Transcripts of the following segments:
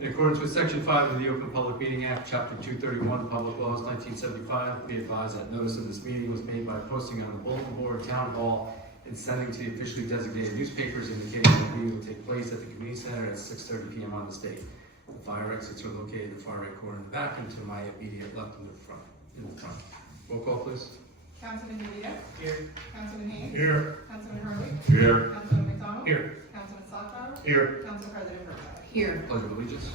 In accordance with Section 5 of the Open Public Meeting Act, Chapter 231, Public Laws, 1975, be advised that notice of this meeting was made by posting on the bulletin board, town hall, and sending to the officially designated newspapers indicating that the meeting will take place at the community center at 6:30 p.m. on this date. The fire exits are located in the far right corner in the back and to my immediate left in the front. Roll call, please. Councilman Dept. Here. Councilman Haines. Here. Councilman Harley. Here. Councilman McDonald. Here. Councilman Sockbower. Here. Council President Rockaway. Here. Pledge of allegiance.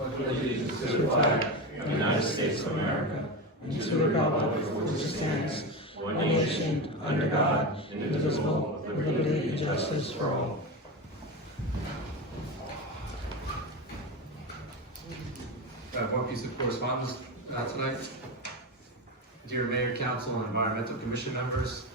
Allegiance to the flag of the United States of America and to the republic for which it stands, one nation, under God, indivisible, with liberty and justice for all. I have one piece of correspondence tonight. Dear Mayor, Council, and Environmental Commission members,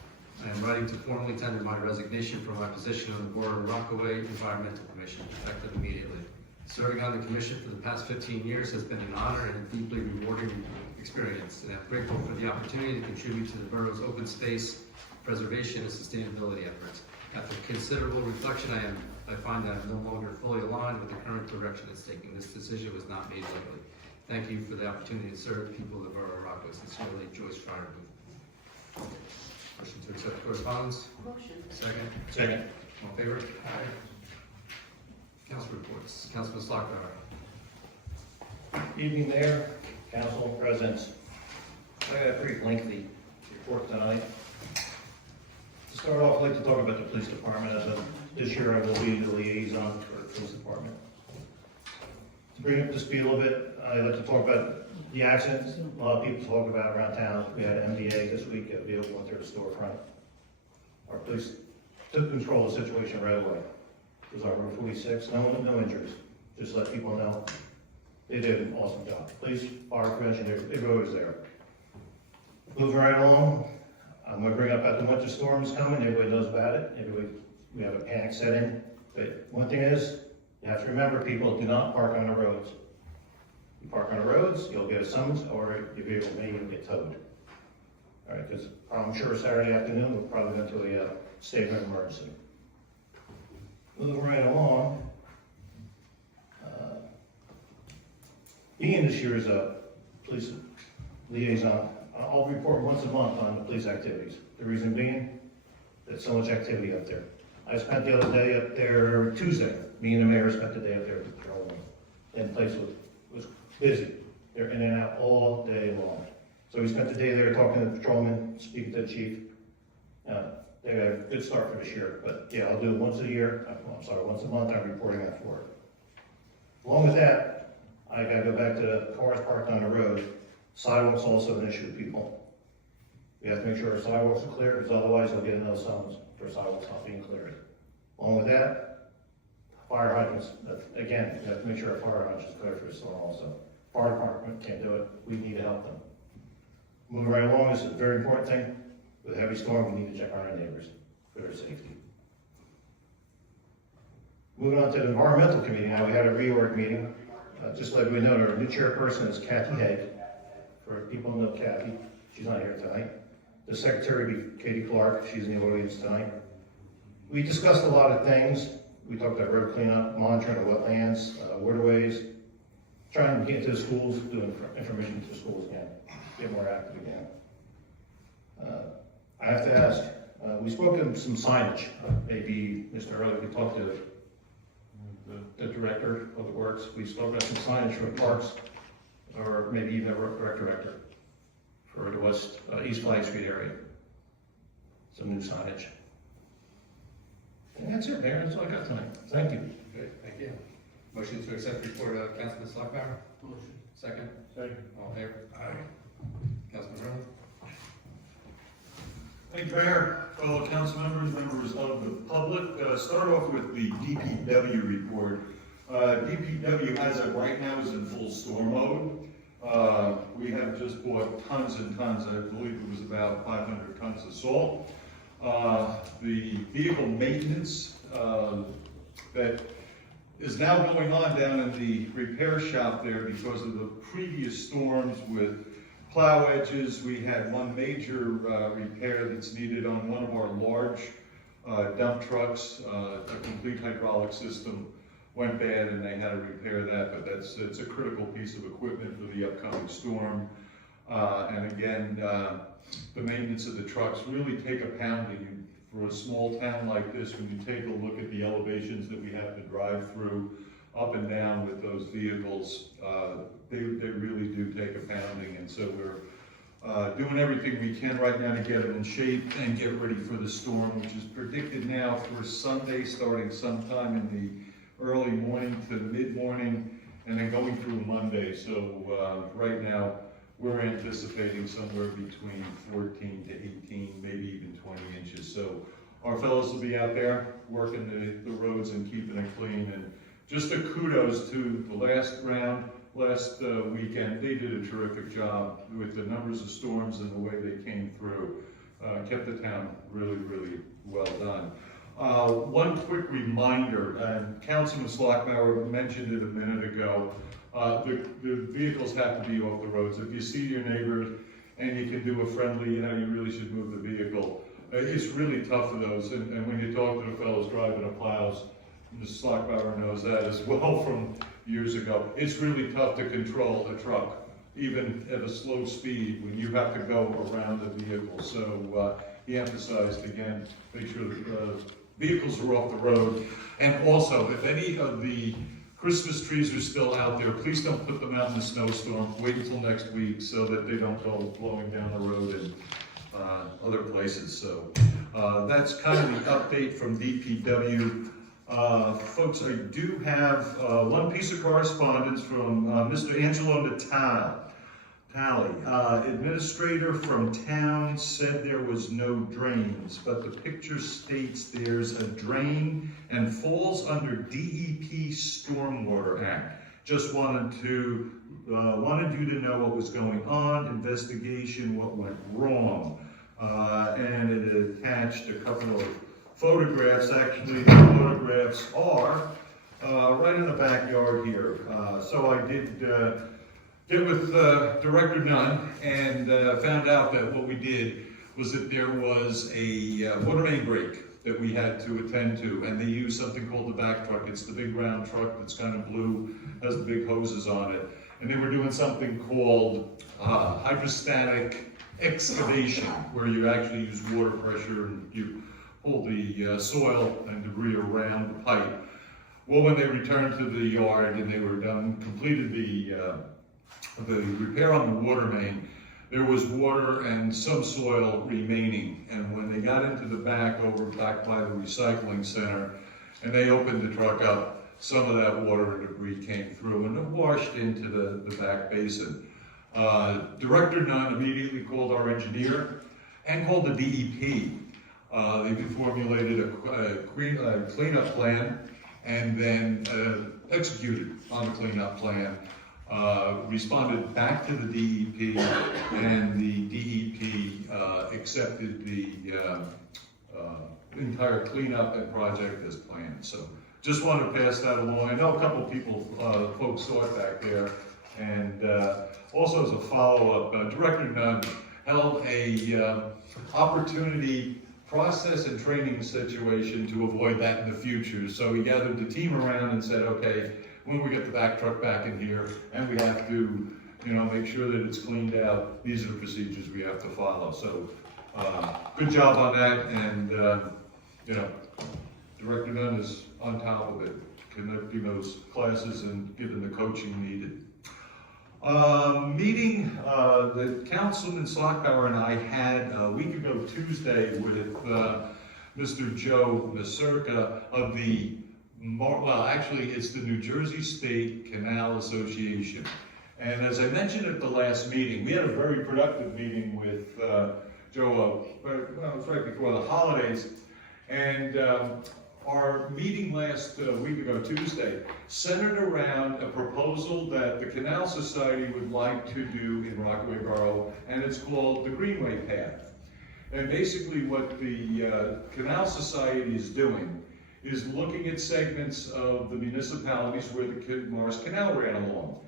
I am writing to formally tender my resignation from my position on the Borough of Rockaway Environmental Commission, effective immediately. Serving on the commission for the past 15 years has been an honor and a deeply rewarding experience, and I'm grateful for the opportunity to contribute to the borough's open space, preservation, and sustainability efforts. After considerable reflection, I find that I'm no longer fully aligned with the current direction it's taking. This decision was not made lightly. Thank you for the opportunity to serve the people of the Borough of Rockaway. Sincerely, Joyce Fryermuth. Motion to accept correspondence? Motion. Second? Second. All in favor? Aye. Council reports. Councilman Sockbower. Evening, Mayor, Council, Presidents. I got a pretty lengthy report tonight. To start off, I'd like to talk about the police department. As of this year, I will be the liaison for the police department. To bring up to speed a little bit, I'd like to talk about the accidents. A lot of people talk about around town. We had an MDA this week, a vehicle went through the storefront. Our police took control of the situation right away. It was on Route 46, no injuries. Just let people know they did an awesome job. Police, fire prevention, everybody was there. Moving right along, I'm going to bring up that the winter storm is coming. Everybody knows about it. We have a panic setting. But one thing is, you have to remember, people, do not park on the roads. You park on the roads, you'll get a summons, or your vehicle may even get towed. All right, because I'm sure Saturday afternoon we'll probably go into a state of emergency. Moving right along, being this year's police liaison, I'll report once a month on the police activities. The reason being, there's so much activity up there. I spent the other day up there Tuesday. Me and the mayor spent the day up there patrolling. And the place was busy. They're in and out all day long. So we spent the day there talking to the patrolman, speaking to the chief. They got a good start for this year, but yeah, I'll do it once a month, I'm reporting on for it. Along with that, I gotta go back to the cars parked on the road. Sidewalks also an issue, people. We have to make sure our sidewalks are clear, because otherwise they'll get another summons for sidewalks not being cleared. Along with that, fire hydrants, again, we have to make sure our fire hydrants is clear for the storm also. Fire department can't do it, we need to help them. Moving right along, this is a very important thing. With a heavy storm, we need to check on our neighbors for their safety. Moving on to the environmental committee, now we had a reorg meeting. Just to let everybody know, our new chairperson is Kathy Haig. For people who know Kathy, she's not here tonight. The secretary will be Katie Clark, she's in the audience tonight. We discussed a lot of things. We talked about road cleanup, monitoring of wetlands, waterways, trying to get to the schools, doing information to the schools again, get more active again. I have to ask, we spoke of some signage. Maybe Mr. Early, we talked to the director of the works. We spoke about some signage for parks, or maybe even the rec director for the East Flag Street area. Some new signage. And that's it, Mayor. That's all I got tonight. Thank you. Good, thank you. Motion to accept report of Councilman Sockbower? Motion. Second? Second. All in favor? Aye. Councilman Harley? Thank you, Mayor, fellow council members, members of the public. Start off with the DPW report. DPW as of right now is in full storm mode. We have just bought tons and tons, I believe it was about 500 tons of salt. The vehicle maintenance that is now going on down in the repair shop there because of the previous storms with plow edges. We had one major repair that's needed on one of our large dump trucks, a complete hydraulic system went bad and they had to repair that, but it's a critical piece of equipment for the upcoming storm. And again, the maintenance of the trucks really take a pounding. For a small town like this, when you take a look at the elevations that we have to drive through, up and down with those vehicles, they really do take a pounding. And so we're doing everything we can right now to get them in shape and get ready for the storm, which is predicted now for Sunday, starting sometime in the early morning to mid-morning, and then going through Monday. So right now, we're anticipating somewhere between 14 to 18, maybe even 20 inches. So our fellows will be out there working the roads and keeping it clean. And just a kudos to the last weekend. They did a terrific job with the numbers of storms and the way they came through. Kept the town really, really well done. One quick reminder, and Councilman Sockbower mentioned it a minute ago, the vehicles have to be off the roads. If you see your neighbor and you can do a friendly, you really should move the vehicle. It's really tough for those, and when you talk to the fellows driving the plows, Mr. Sockbower knows that as well from years ago. It's really tough to control a truck, even at a slow speed, when you have to go around the vehicle. So he emphasized again, make sure the vehicles are off the road. And also, if any of the Christmas trees are still out there, please don't put them out in the snowstorm. Wait until next week so that they don't go blowing down the road and other places. So that's kind of the update from DPW. Folks, I do have one piece of correspondence from Mr. Angelo Natali. Administrator from town said there was no drains, but the picture states there's a drain and falls under DEP Stormwater Act. Just wanted you to know what was going on, investigation, what went wrong. And it attached a couple of photographs. Actually, the photographs are right in the backyard here. So I did get with Director Nunn and found out that what we did was that there was a water main break that we had to attend to, and they used something called the back truck. It's the big round truck that's kind of blue, has the big hoses on it. And they were doing something called hydrostatic excavation, where you actually use water pressure and you pull the soil and debris around the pipe. Well, when they returned to the yard and they were completed the repair on the water main, there was water and some soil remaining. And when they got into the back by the recycling center, and they opened the truck up, some of that water and debris came through and it washed into the back basin. Director Nunn immediately called our engineer and called the DEP. They formulated a cleanup plan and then executed on the cleanup plan. Responded back to the DEP, and the DEP accepted the entire cleanup and project as planned. So just want to pass that along. I know a couple of folks saw it back there, and also as a follow-up, Director Nunn held a opportunity process and training situation to avoid that in the future. So he gathered the team around and said, okay, when we get the back truck back in here and we have to, make sure that it's cleaned out, these are the procedures we have to follow. So, good job on that, and, Director Nunn is on top of it, conducting those classes and giving the coaching needed. Meeting that Councilman Sockbower and I had a week ago Tuesday with Mr. Joe Masurka of the, actually it's the New Jersey State Canal Association. And as I mentioned at the last meeting, we had a very productive meeting with Joe, it was right before the holidays. And our meeting last week ago, Tuesday, centered around a proposal that the Canal Society would like to do in Rockaway Borough, and it's called the Greenway Path. And basically what the Canal Society is doing is looking at segments of the municipalities where the Morris Canal ran along.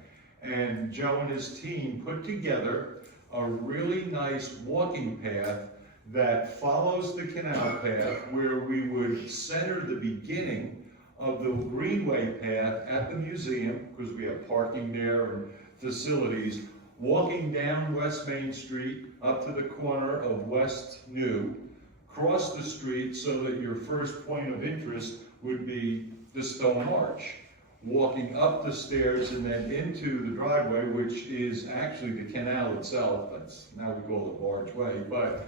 And Joe and his team put together a really nice walking path that follows the canal path, where we would center the beginning of the Greenway path at the museum, because we have parking there and facilities, walking down West Main Street up to the corner of West New, cross the street so that your first point of interest would be the stone arch, walking up the stairs and then into the driveway, which is actually the canal itself. That's now we call it Barge Way,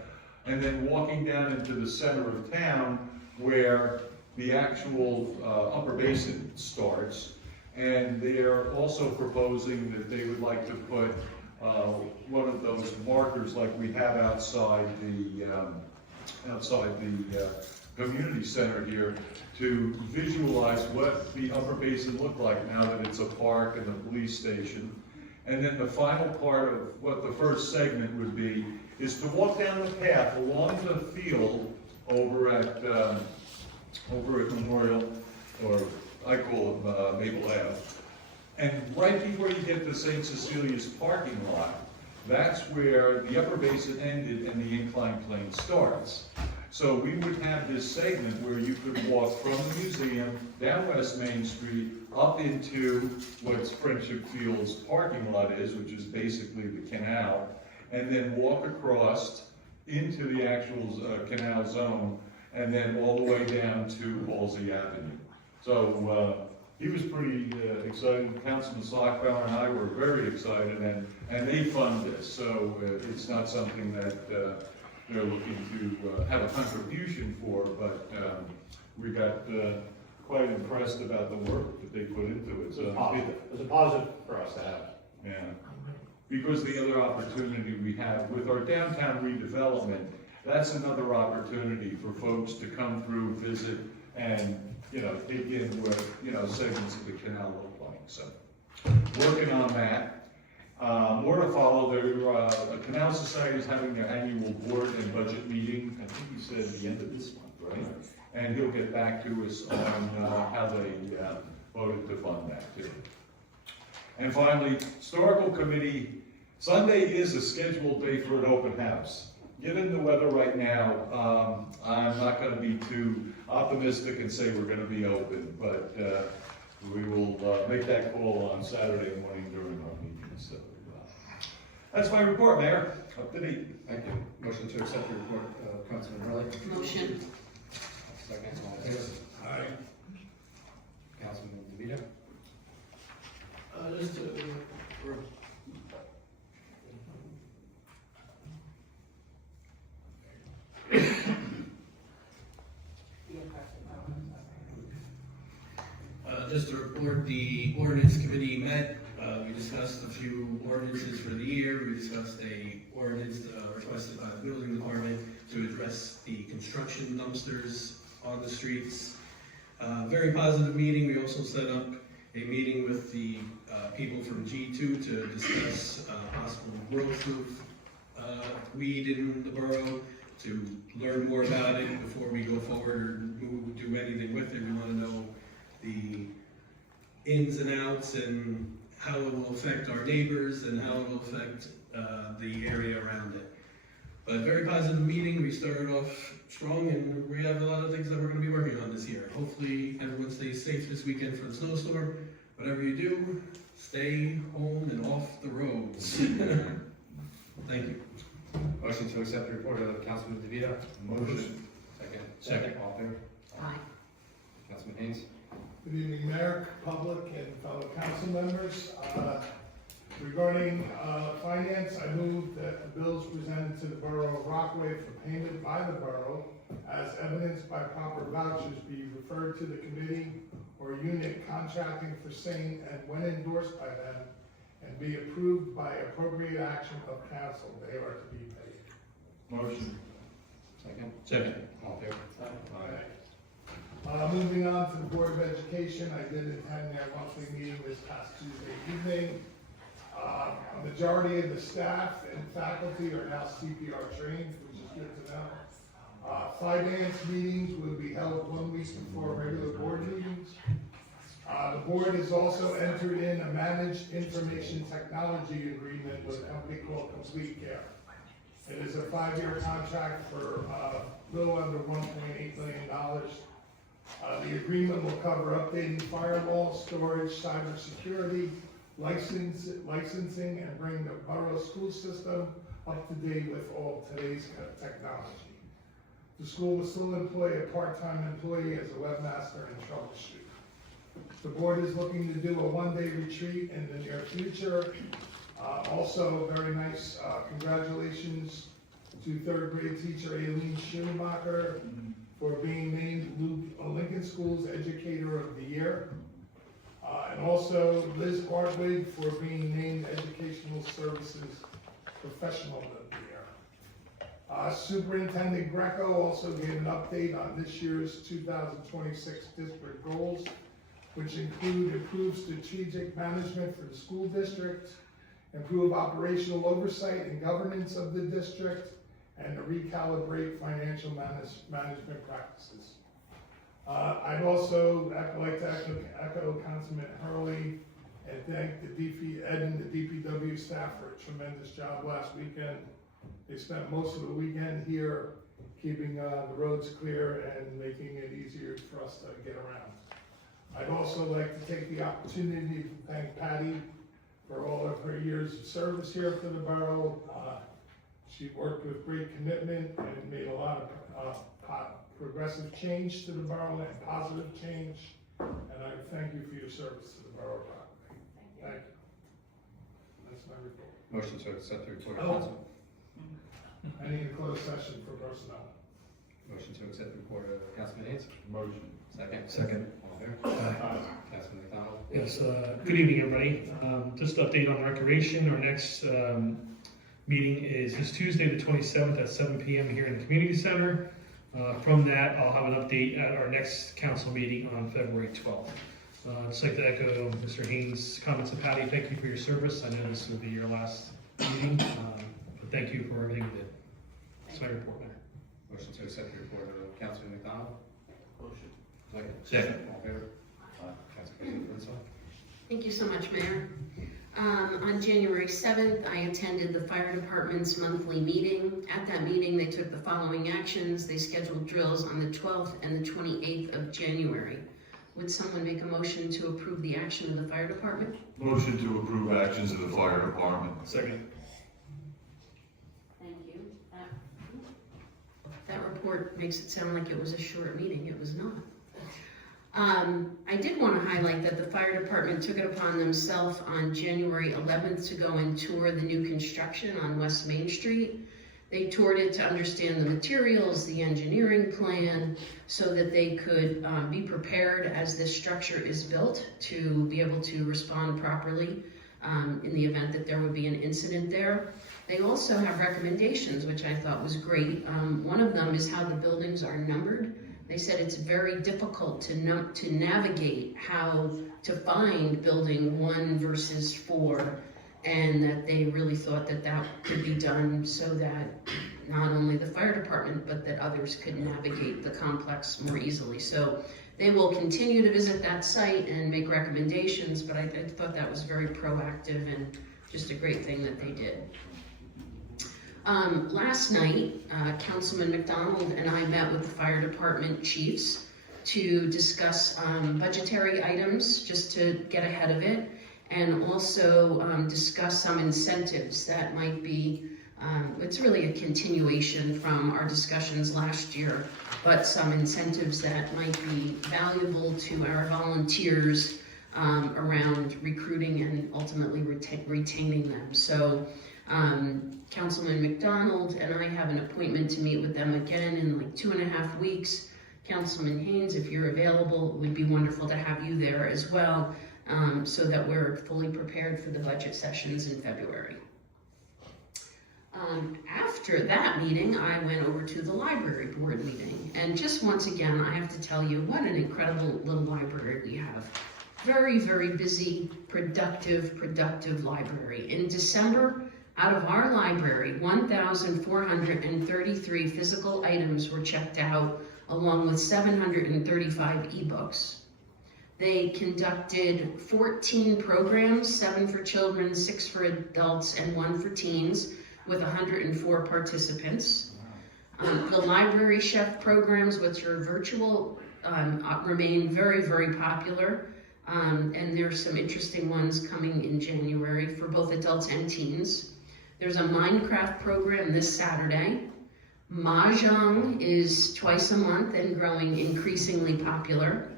and then walking down into the center of town where the actual upper basin starts. And they're also proposing that they would like to put one of those markers like we have outside the community center here to visualize what the upper basin looked like now that it's a park and a police station. And then the final part of what the first segment would be is to walk down the path along the field over at Memorial, or I call it Maple Ave. And right before you get to St. Cecilia's parking lot, that's where the upper basin ended and the incline plane starts. So we would have this segment where you could walk from the museum down West Main Street up into what Friendship Field's parking lot is, which is basically the canal, and then walk across into the actual canal zone, and then all the way down to Halsey Avenue. So he was pretty excited. Councilman Sockbower and I were very excited, and they fund this. So it's not something that they're looking to have a contribution for, but we got quite impressed about the work that they put into it. So It's a positive for us to have. yeah, because the other opportunity we have with our downtown redevelopment, that's another opportunity for folks to come through, visit, and take in what segments of the canal look like. So working on that. More to follow. The Canal Society is having their annual board and budget meeting. I think he said at the end of this month, right? And he'll get back to us on how they voted to fund that too. And finally, Historical Committee, Sunday is a scheduled day for an open house. Given the weather right now, I'm not going to be too optimistic and say we're going to be open, but we will make that call on Saturday morning during our meeting. So that's my report, Mayor. Up to date. Thank you. Motion to accept the report of Councilman Harley. Motion. Second, all in favor? Aye. Councilman DeVito. Just just to report, the ordinance committee met. We discussed a few ordinances for the year. We discussed a ordinance requested by the building department to address the construction dumpsters on the streets. Very positive meeting. We also set up a meeting with the people from G2 to discuss possible growth of weed in the borough, to learn more about it before we go forward or do anything with it. We want to know the ins and outs and how it will affect our neighbors and how it will affect the area around it. But very positive meeting. We started off strong, and we have a lot of things that we're going to be working on this year. Hopefully everyone stays safe this weekend for the snowstorm. Whatever you do, stay home and off the roads. Thank you. Motion to accept the report of Councilman DeVito. Motion. Second, all in favor? Aye. Councilman Haines. Good evening, Mayor, public, and fellow council members. Regarding finance, I move that the bills presented to the Borough of Rockaway for payment by the Borough, as evidenced by proper vouchers, be referred to the committee or unit contracting for same, and when endorsed by them, and be approved by appropriate action of council, they are to be paid. Motion. Second, all in favor? Moving on to the Board of Education, I did attend their monthly meeting this past Tuesday evening. A majority of the staff and faculty are now CPR trained, which is good to know. Finance meetings will be held 1 week before regular board meetings. The board has also entered in a managed information technology agreement with a company called Complete Care. It is a 5-year contract for a little under $1.8 million. The agreement will cover updating firewall, storage, cybersecurity, licensing, and bring the borough school system up to date with all today's technology. The school will still employ a part-time employee as a webmaster and troubleshoot. The board is looking to do a one-day retreat in the near future. Also, very nice congratulations to third grade teacher Aileen Schumacher for being named Lincoln School's Educator of the Year. And also Liz Bartwig for being named Educational Services Professional of the Year. Superintendent Greco also gave an update on this year's 2026 district goals, which include improved strategic management for the school district, improve operational oversight and governance of the district, and to recalibrate financial management practices. I'd also like to echo Councilman Harley and thank Ed and the DPW staff for a tremendous job last weekend. They spent most of the weekend here keeping the roads clear and making it easier for us to get around. I'd also like to take the opportunity to thank Patty for all of her years of service here for the borough. She worked with great commitment and made a lot of progressive change to the borough and positive change. And I thank you for your service to the borough of Rockaway. Thank you. That's my report. Motion to accept the report of Oh. council. I need a closed session for personnel. Motion to accept the report of Councilman Haines. Motion. Second. All in favor? Councilman McDonald. Yes, good evening, everybody. Just update on recreation. Our next meeting is this Tuesday, the 27th at 7 p.m. here in the community center. From that, I'll have an update at our next council meeting on February 12th. I'd just like to echo Mr. Haines' comments and Patty, thank you for your service. I know this will be your last meeting, but thank you for everything you did. That's my report, Mayor. Motion to accept the report of Councilman McDonald. Motion. Second. All in favor? Council President Rizzo. Thank you so much, Mayor. On January 7th, I attended the fire department's monthly meeting. At that meeting, they took the following actions. They scheduled drills on the 12th and the 28th of January. Would someone make a motion to approve the action of the fire department? Motion to approve actions of the fire department. Second. Thank you. That report makes it sound like it was a short meeting. It was not. I did want to highlight that the fire department took it upon themselves on January 11th to go and tour the new construction on West Main Street. They toured it to understand the materials, the engineering plan, so that they could be prepared as this structure is built to be able to respond properly in the event that there would be an incident there. They also have recommendations, which I thought was great. One of them is how the buildings are numbered. They said it's very difficult to navigate how to find building 1 versus 4, and that they really thought that that could be done so that not only the fire department, but that others could navigate the complex more easily. So they will continue to visit that site and make recommendations, but I thought that was very proactive and just a great thing that they did. Last night, Councilman McDonald and I met with the fire department chiefs to discuss budgetary items, just to get ahead of it, and also discuss some incentives that might be, it's really a continuation from our discussions last year, but some incentives that might be valuable to our volunteers around recruiting and ultimately retaining them. So Councilman McDonald and I have an appointment to meet with them again in like 2.5 weeks. Councilman Haines, if you're available, it would be wonderful to have you there as well, so that we're fully prepared for the budget sessions in February. After that meeting, I went over to the library board meeting, and just once again, I have to tell you what an incredible little library we have. Very, very busy, productive library. In December, out of our library, 1,433 physical items were checked out, along with 735 ebooks. They conducted 14 programs, 7 for children, 6 for adults, and 1 for teens, with 104 participants. The library chef programs, which are virtual remain very, very popular. And there's some interesting ones coming in January for both adults and teens. There's a Minecraft program this Saturday. Mahjong is twice a month and growing increasingly popular.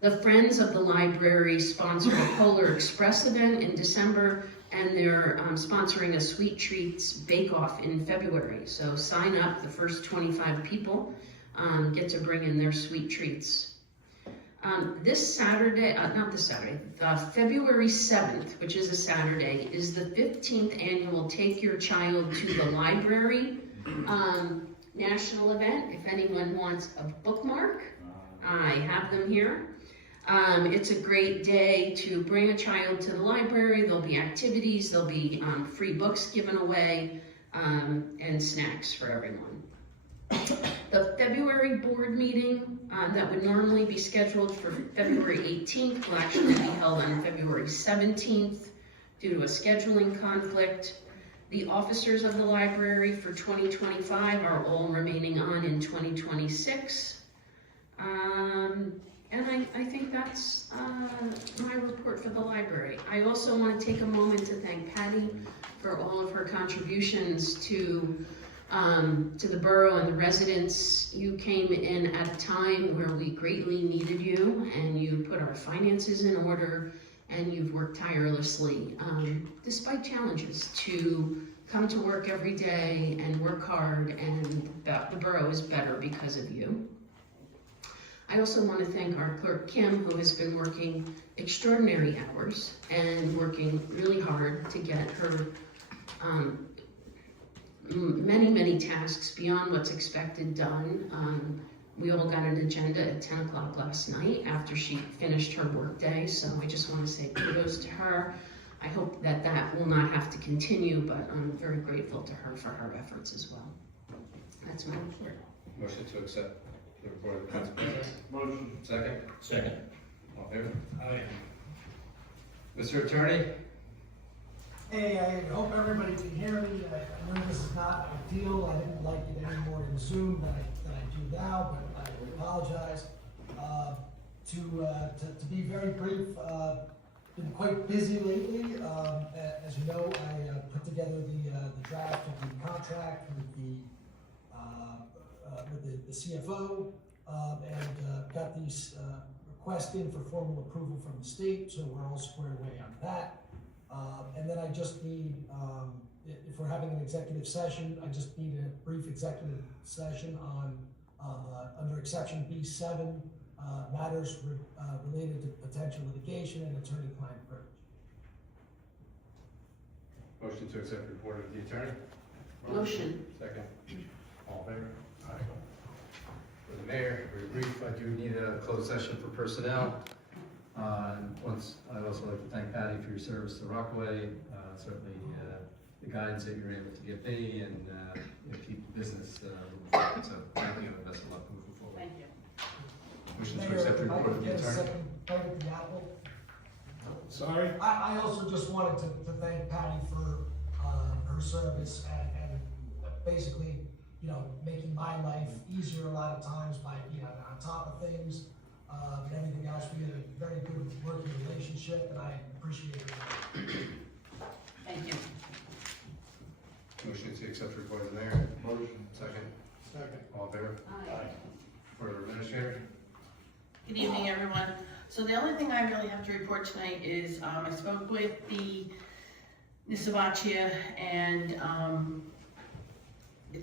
The Friends of the Library sponsor a Polar Express event in December, and they're sponsoring a Sweet Treats Bake-Off in February. So sign up, the first 25 people get to bring in their sweet treats. This Saturday, February 7th, which is a Saturday, is the 15th annual Take Your Child to the Library national event. If anyone wants a bookmark, I have them here. It's a great day to bring a child to the library. There'll be activities, there'll be free books given away, and snacks for everyone. The February board meeting that would normally be scheduled for February 18th will actually be held on February 17th due to a scheduling conflict. The officers of the library for 2025 are all remaining on in 2026. And I think that's my report for the library. I also want to take a moment to thank Patty for all of her contributions to the borough and the residents. You came in at a time where we greatly needed you, and you put our finances in order, and you've worked tirelessly, despite challenges, to come to work every day and work hard, and the borough is better because of you. I also want to thank our clerk, Kim, who has been working extraordinary hours and working really hard to get her many tasks beyond what's expected done. We all got an agenda at 10 o'clock last night after she finished her workday, so I just want to say kudos to her. I hope that will not have to continue, but I'm very grateful to her for her efforts as well. That's my report. Motion to accept the report of the council president. Motion. Second. Second. All in favor? Aye. Mr. Attorney? Hey, I hope everybody can hear me. I know this is not ideal. I didn't like it any more in Zoom than I do now, but I apologize. To be very brief, been quite busy lately. As you know, I put together the draft of the contract with the CFO, and got these requests in for formal approval from the state, so we're all squared away on that. And then I just need, if we're having an executive session, I just need a brief executive session on, under exception B7, matters related to potential litigation and attorney-client privilege. Motion to accept the report of the attorney. Motion. Second. All in favor? Aye. For the mayor, very brief, I do need a closed session for personnel. I'd also like to thank Patty for your service to Rockaway, certainly the guidance that you're able to give me, and keep the business moving forward. So thank you, and best of luck moving forward. Thank you. Motion to Mayor, accept the if I report of could the get a attorney. second bite at the apple. Sorry? I also just wanted to thank Patty for her service and basically, you know, making my life easier a lot of times by being on top of things and everything else. We had a very good working relationship, and I appreciate it. Thank you. Motion to accept the report of the mayor. Motion. Second. Second. All in favor? Aye. For the administrator. Good evening, everyone. So the only thing I really have to report tonight is I spoke with the Nisavacia, and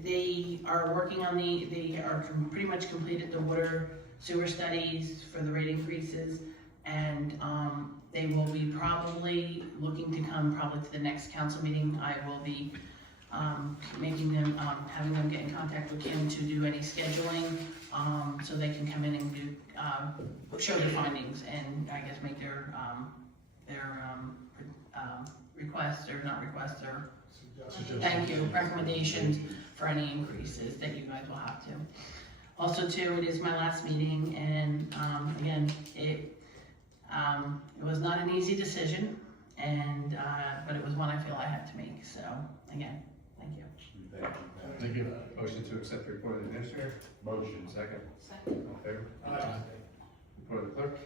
they are working on they are pretty much completed the water sewer studies for the rate increases, and they will be probably looking to come probably to the next council meeting. I will be making them, having them get in contact with Kim to do any scheduling, so they can come in and do, show their findings and I guess make their requests, or not requests, or thank you, recommendations for any increases that you guys will have to. Also too, it is my last meeting, and again, it was not an easy decision, and but it was one I feel I had to make, so again, thank you. Thank you. Motion to accept the report of the administrator? Motion. Second. Second. All in favor? Aye. Report of the clerk?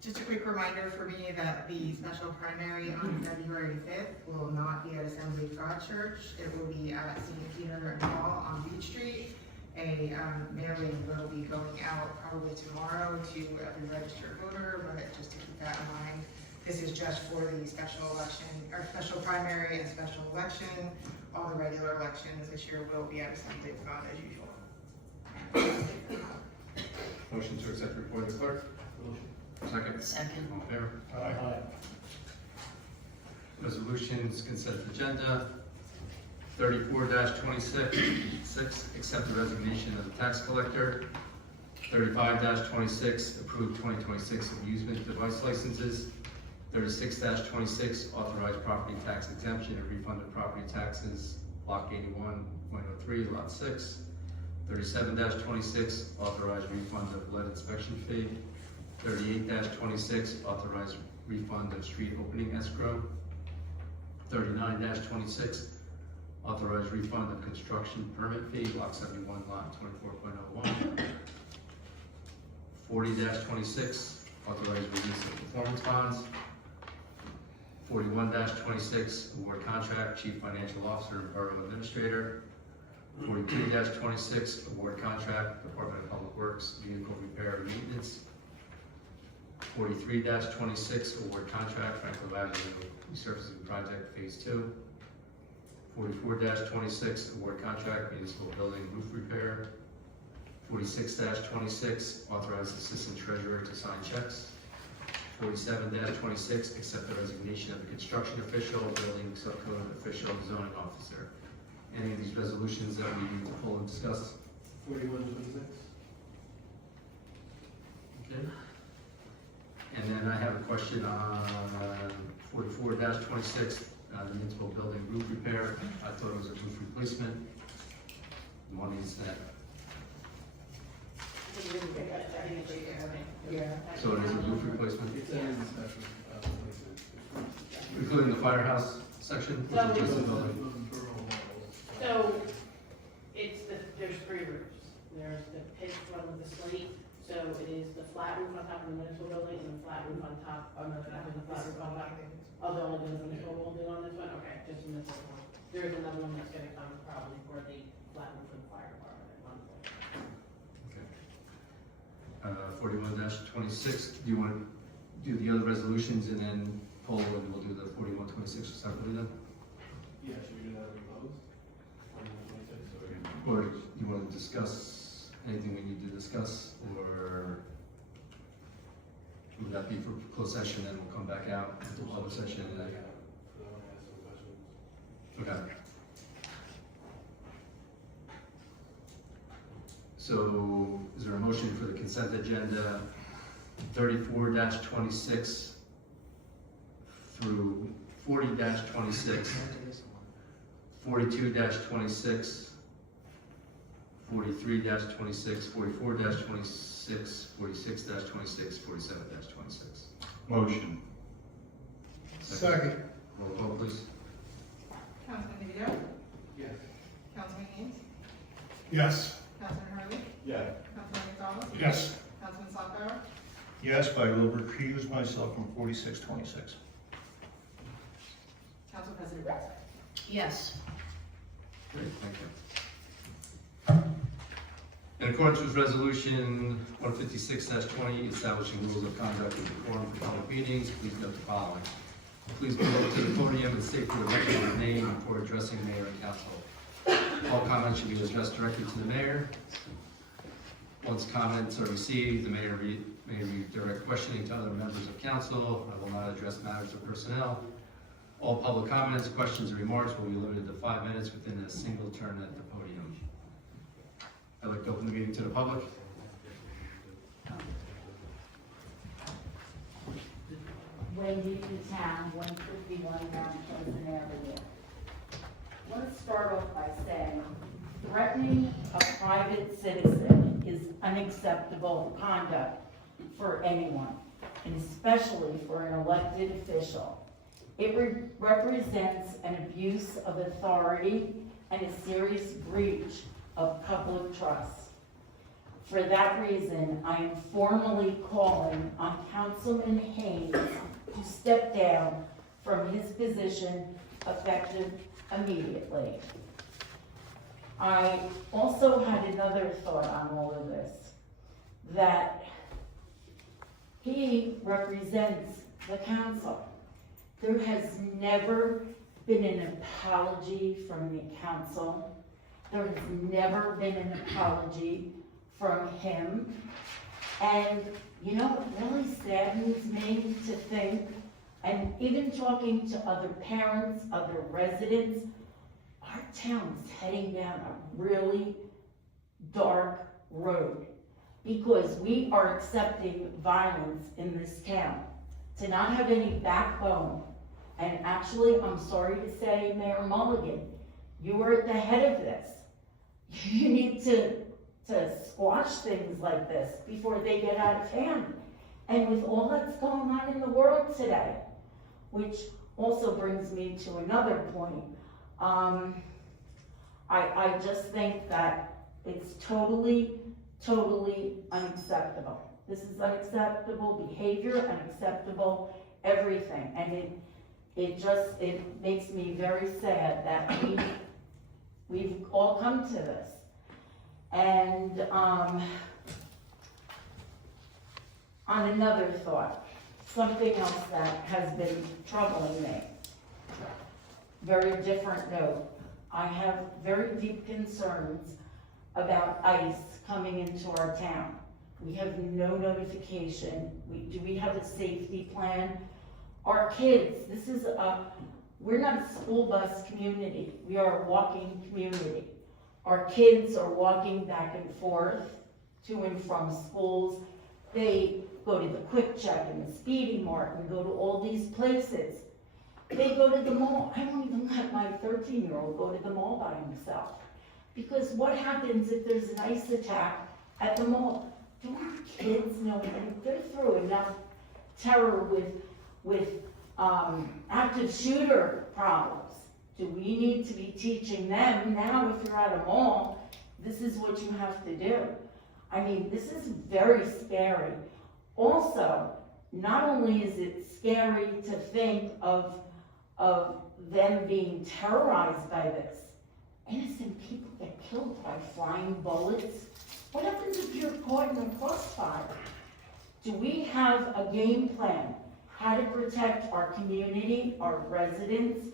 Just a quick reminder for me that the special primary on February 5th will not be at Assembly of God Church. It will be at St. Peter and Paul on Beach Street. A mailing will be going out probably tomorrow to every registered voter, but just to keep that in mind, this is just for the special election, or special primary and special election. All the regular elections this year will be at Assembly of God as usual. Motion to accept the report of the clerk? Second. Second. All in favor? Aye. Resolutions, consent agenda. 34-26, accept the resignation of the tax collector. 35-26, approve 2026 amusement device licenses. 36-26, authorize property tax exemption and refund of property taxes, block 81.03, lot 6. 37-26, authorize refund of lead inspection fee. 38-26, authorize refund of street opening escrow. 39-26, authorize refund of construction permit fee, block 71, lot 24.01. 40-26, authorize release of performance bonds. 41-26, award contract, chief financial officer and borough administrator. 42-26, award contract, Department of Public Works, vehicle repair and maintenance. 43-26, award contract, Franklin Avenue resurfacing project, phase 2. 44-26, award contract, municipal building roof repair. 46-26, authorize assistant treasurer to sign checks. 47-26, accept the resignation of the construction official, building subcode official, zoning officer. Any of these resolutions that we need to pull and discuss? 41-26. Okay. And then I have a question on 44-26, the municipal building roof repair. I thought it was a roof replacement. The money is that. So it is a roof replacement, It's in the special, including the firehouse section, which is just the building. So, there's 3 roofs. There's the pitched one with the slate, so it is the flat roof on top of the municipal building and the flat roof on top, oh no, that is the flat roof on top. Oh, the only municipal building on this one, okay, just the municipal one. There is another one that's gonna come probably for the flat roof of the fire department at one point. 41-26, do you want to do the other resolutions and then poll and we'll do the 41-26 separately then? Yeah, should we do that in close? 41-26, Or do you want to discuss anything we need to discuss, or would that be for closed session and we'll come back out into public session and then? Okay. So is there a motion for the consent agenda 34-26 through 40-26, 42-26, 43-26, 44-26, 46-26, 47-26. Motion. Second. Roll call, please. Councilman DeVito? Yes. Councilman Haines? Yes. Councilman Harley? Yeah. Councilman McDonald? Yes. Councilman Sockbower? Yes, but I will recuse myself from 46-26. Council President Brett? Yes. Great, thank you. In accordance with Resolution 156-20, establishing rules of conduct and decorum for public meetings, please note the following. Please go up to the podium and state for the record your name before addressing mayor and council. All comments should be addressed directly to the mayor. Once comments are received, the mayor may redirect questioning to other members of council. I will not address matters of personnel. All public comments, questions, and remarks will be limited to 5 minutes within a single turn at the podium. I'd like to open the meeting to the public. Wendy to town, 151 Mount Pleasant Avenue. Let's start off by saying, threatening a private citizen is unacceptable conduct for anyone, and especially for an elected official. It represents an abuse of authority and a serious breach of public trust. For that reason, I am formally calling on Councilman Haines to step down from his position effective immediately. I also had another thought on all of this, that he represents the council. There has never been an apology from the council. There has never been an apology from him. And you know, it really saddens me to think, and even talking to other parents, other residents, our town is heading down a really dark road because we are accepting violence in this town. To not have any backbone, and actually, I'm sorry to say, Mayor Mulligan, you are at the head of this. You need to squash things like this before they get out of hand. And with all that's going on in the world today, which also brings me to another point, I just think that it's totally unacceptable. This is unacceptable behavior, unacceptable everything, and it makes me very sad that we've all come to this. And on another thought, something else that has been troubling me, very different note. I have very deep concerns about ICE coming into our town. We have no notification. Do we have a safety plan? Our kids, we're not a school bus community. We are a walking community. Our kids are walking back and forth to and from schools. They go to the Quick Check and the Speedy Mart and go to all these places. They go to the mall. I don't even let my 13-year-old go to the mall by himself. Because what happens if there's an ICE attack at the mall? Do our kids know? And they're through enough terror with active shooter problems. Do we need to be teaching them now, if you're at a mall, this is what you have to do? I mean, this is very scary. Also, not only is it scary to think of them being terrorized by this, innocent people get killed by flying bullets. What happens if you're caught in a crossfire? Do we have a game plan how to protect our community, our residents,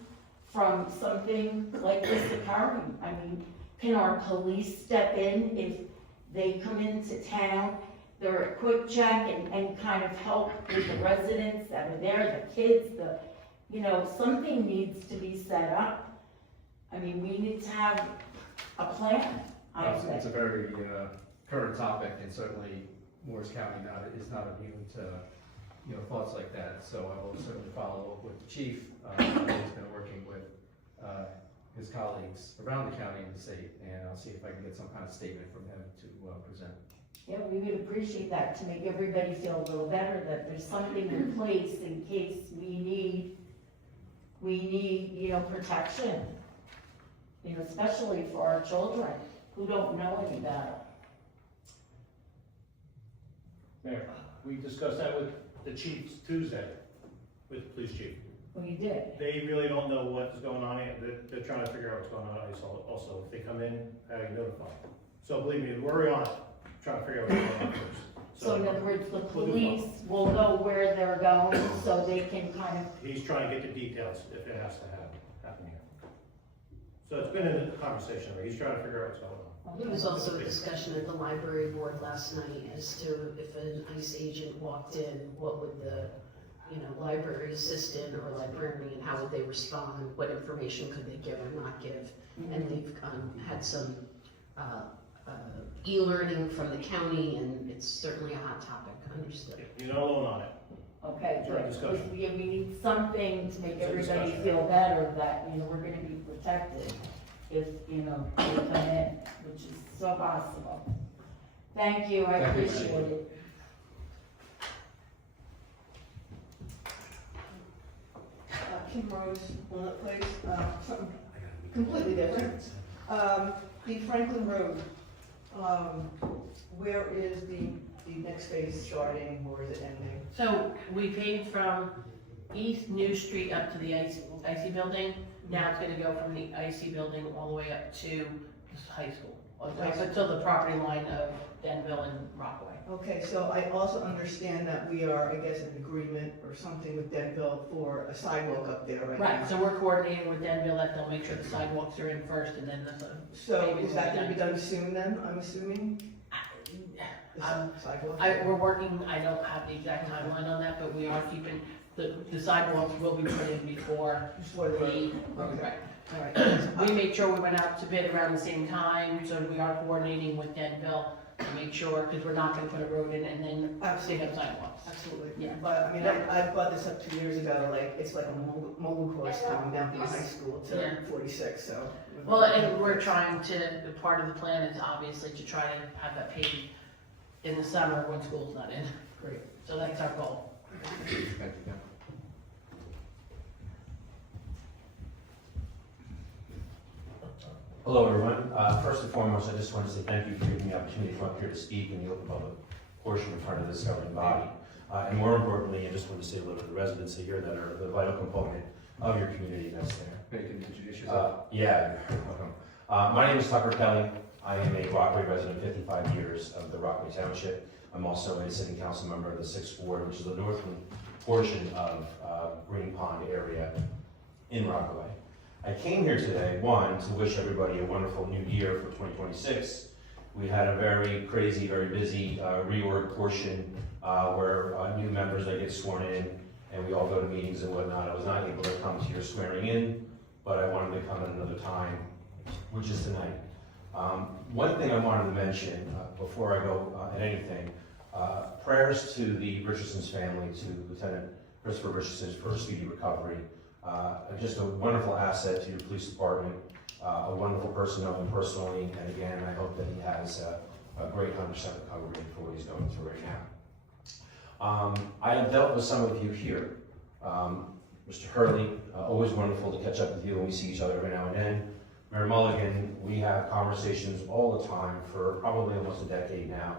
from something like this occurring? I mean, can our police step in if they come into town? They're a Quick Check and kind of help with the residents that are there, the kids, something needs to be set up. I mean, we need to have a plan, I think. It's a very current topic, and certainly Morris County is not immune to thoughts like that. So I will certainly follow up with the chief. He's been working with his colleagues around the county and the state, and I'll see if I can get some kind of statement from him to present. Yeah, we would appreciate that, to make everybody feel a little better that there's something in place in case we need protection, especially for our children who don't know any better. Mayor, we discussed that with the chiefs Tuesday, with the police chief. Well, you did. They really don't know what's going on here. They're trying to figure out what's going on. Also, if they come in, how do you notify them? So believe me, we're on it, trying to figure out what's going on first. So in other words, the police will know where they're going, so they can kind of. He's trying to get the details if it has to happen here. So it's been in the conversation, right? He's trying to figure out what's going on. There was also a discussion at the library board last night as to if an ICE agent walked in, what would the library assistant or librarian, how would they respond? What information could they give or not give? Mm-hmm. And they've had some e-learning from the county, and it's certainly a hot topic. Understood. You're not alone on it. Okay, It's our discussion. we need something to make It's a everybody discussion. feel better that, we're gonna be protected if, they come in, which is so possible. Thank you, I Thank you. appreciate it. Kim Rose, Walnut Place, something completely different. The Franklin Road, where is the next phase starting, or is it ending? So we paved from East New Street up to the IC building. Now it's gonna go from the IC building all the way up to the high school, up until the property line of Denville and Rockaway. Okay, so I also understand that we are, I guess, in agreement or something with Denville for a sidewalk up there right now. Right, so we're coordinating with Denville that they'll make sure the sidewalks are in first and then the. So is that gonna be done soon then, I'm assuming? The sidewalk? We're working, I don't have the exact timeline on that, but we are keeping, the sidewalks will be put in before Before the the, Okay. right. All right. We made sure we went out to bid around the same time, so we are coordinating with Denville to make sure, because we're not gonna put a road in and then dig up sidewalks. Absolutely. Yeah. But, I mean, I brought this up 2 years ago, like, it's like a mobile course coming down from high school to Yeah. 46, so. Well, and we're trying to, part of the plan is obviously to try to have that paved in the summer when school's not in. Great. So that's our goal. Thank you, Kim. Hello, everyone. First and foremost, I just want to say thank you for giving me the opportunity to come up here to speak in the open public portion in front of this governing body. And more importantly, I just want to say hello to the residents here that are the vital component of your community that's there. Maybe you can introduce yourself. Yeah, you're welcome. My name is Tucker Kelly. I am a Rockaway resident, 55 years of the Rockaway Township. I'm also a sitting council member of the 6th Ward, which is the northern portion of Green Pond area in Rockaway. I came here today, one, to wish everybody a wonderful new year for 2026. We had a very crazy, very busy reorg portion where new members that get sworn in and we all go to meetings and whatnot. I was not able to come to your swearing in, but I wanted to come at another time, which is tonight. One thing I wanted to mention before I go at anything, prayers to the Richardson's family, to Lieutenant Christopher Richardson for a speedy recovery. Just a wonderful asset to your police department, a wonderful person to know him personally, and again, I hope that he has a great 100% recovery for what he's going through right now. I have dealt with some of you here. Mr. Harley, always wonderful to catch up with you when we see each other every now and then. Mayor Mulligan, we have conversations all the time for probably almost a decade now,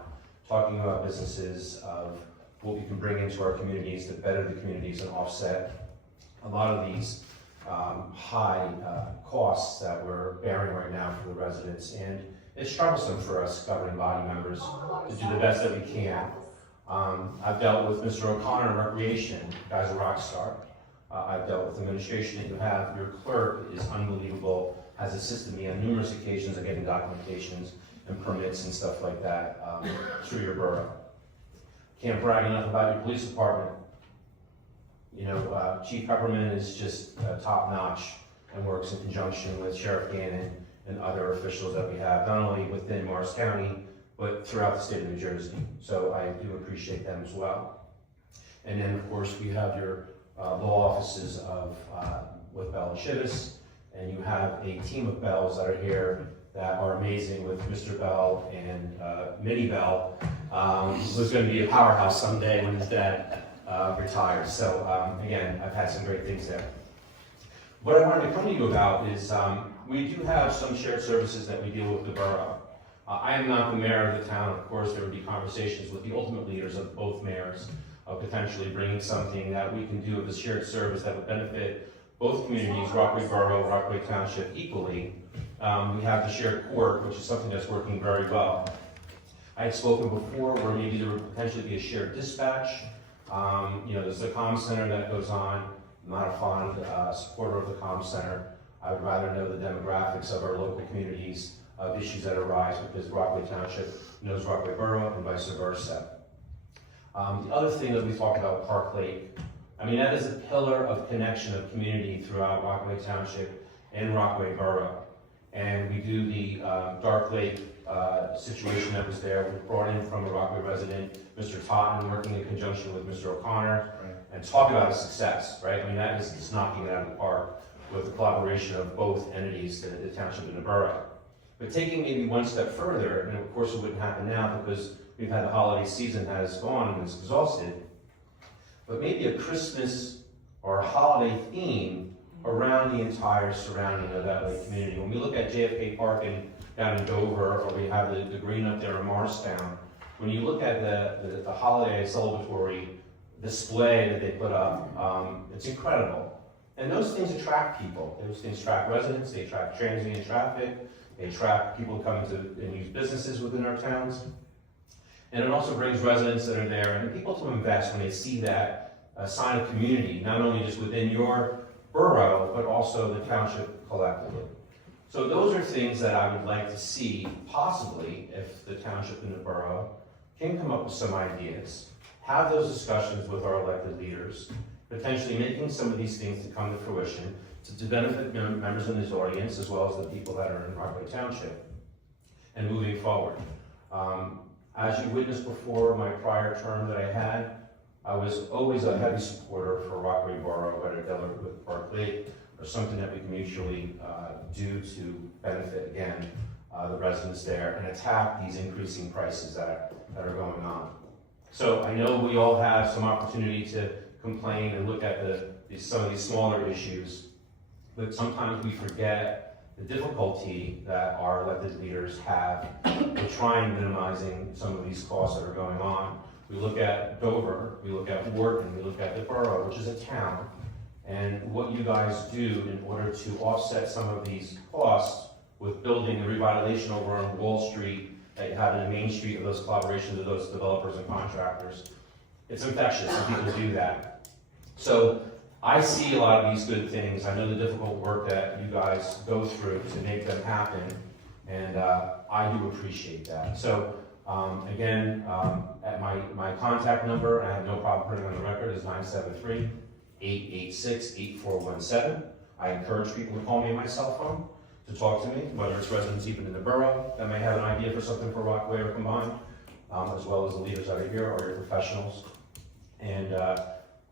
talking about businesses of what we can bring into our communities to better the communities and offset a lot of these high costs that we're bearing right now for the residents. And it's troublesome for us governing body members to do the best that we can. I've dealt with Mr. O'Connor in Recreation, the guy's a rock star. I've dealt with administration that you have. Your clerk is unbelievable, has assisted me on numerous occasions of getting documentations and permits and stuff like that through your borough. Can't brag enough about your police department. You know, Chief Pepperman is just top notch and works in conjunction with Sheriff Gannon and other officials that we have, not only within Morris County, but throughout the state of New Jersey. So I do appreciate them as well. And then, of course, we have your law offices of with Bell and Chivas, and you have a team of Bells that are here that are amazing with Mr. Bell and Minnie Bell, who's going to be a powerhouse someday when his dad retires. So again, I've had some great things there. What I wanted to come to you about is we do have some shared services that we deal with the borough. I am not the mayor of the town. Of course, there would be conversations with the ultimate leaders of both mayors of potentially bringing something that we can do as a shared service that would benefit both communities, Rockaway Borough, Rockaway Township, equally. We have the shared court, which is something that's working very well. I had spoken before where maybe there would potentially be a shared dispatch. You know, there's the comm center that goes on. I'm not a fond supporter of the comm center. I would rather know the demographics of our local communities, of issues that arise, because Rockaway Township knows Rockaway Borough and vice versa. The other thing that we talked about, Park Lake, I mean, that is a pillar of connection of community throughout Rockaway Township and Rockaway Borough. And we do the Dark Lake situation that was there. We brought in from a Rockaway resident, Mr. Totten, working in conjunction with Mr. O'Connor, and talk about a success, right? I mean, that is just knocking it out of the park with the collaboration of both entities, the township and the borough. But taking maybe one step further, and of course it wouldn't happen now because we've had the holiday season has gone and is exhausted, but maybe a Christmas or a holiday theme around the entire surrounding of that lake community. When we look at JFK Park down in Dover, or we have the green up there in Morristown, when you look at the holiday celebratory display that they put up, it's incredible. And those things attract people. Those things attract residents, they attract transient traffic, they attract people coming to and use businesses within our towns. And it also brings residents that are there and people to invest when they see that sign of community, not only just within your borough, but also the township collectively. So those are things that I would like to see, possibly, if the township and the borough can come up with some ideas, have those discussions with our elected leaders, potentially making some of these things to come to fruition, to benefit members in this audience, as well as the people that are in Rockaway Township, and moving forward. As you witnessed before my prior term that I had, I was always a heavy supporter for Rockaway Borough, whether dealt with Park Lake, or something that we can mutually do to benefit, again, the residents there, and attack these increasing prices that are going on. So I know we all have some opportunity to complain and look at some of these smaller issues, but sometimes we forget the difficulty that our elected leaders have with trying minimizing some of these costs that are going on. We look at Dover, we look at Wharton, we look at the borough, which is a town, and what you guys do in order to offset some of these costs with building the revitalization over on Wall Street that you have in the main street of those collaborations of those developers and contractors. It's infectious, and people do that. So I see a lot of these good things. I know the difficult work that you guys go through to make them happen, and I do appreciate that. So again, at my contact number, I have no problem putting on the record, is 973-886-8417. I encourage people to call me on my cell phone to talk to me, whether it's residents even in the borough that may have an idea for something for Rockaway or combined, as well as the leaders that are here or your professionals. And